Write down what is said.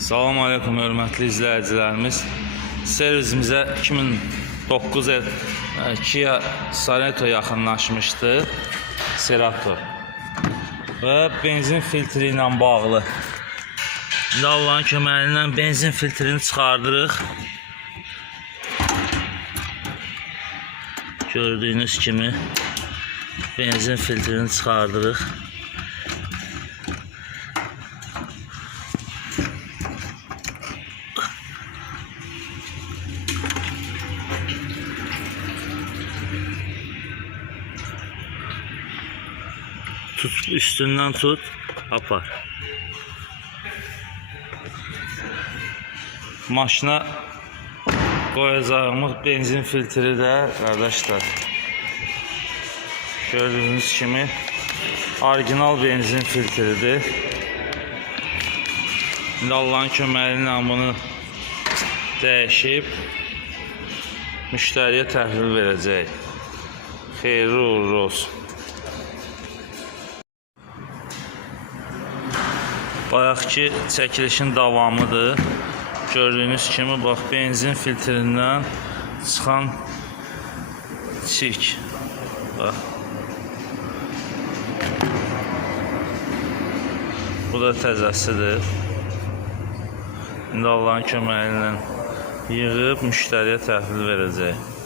Salam aleykum hörmətli izləyicilərimiz. Servisimizə 2009 el e, Kia Sorento yaxınlaşmışdı. Cerato. Və benzin filtri ilə bağlı. İndi Allahın köməyi ilə benzin filtrini çıxardırıq. Gördüyünüz kimi benzin filtrini çıxardırıq. Tut üstünden tut, apar. Maşına koyacağımız benzin filtri de arkadaşlar. Gördüğünüz kimi orijinal benzin filtridir. İndi Allah'ın köməyi ilə bunu dəyişib müştəriyə təhvil verəcək. Xeyirli uğurlu olsun. Bayaqki çəkilişin davamıdır. Gördüyünüz kimi bax benzin filtrindən çıxan çirk. Bax. Bu da təzəsidir. İndi Allahın köməyi ilə yığıb müştəriyə təhvil verəcək.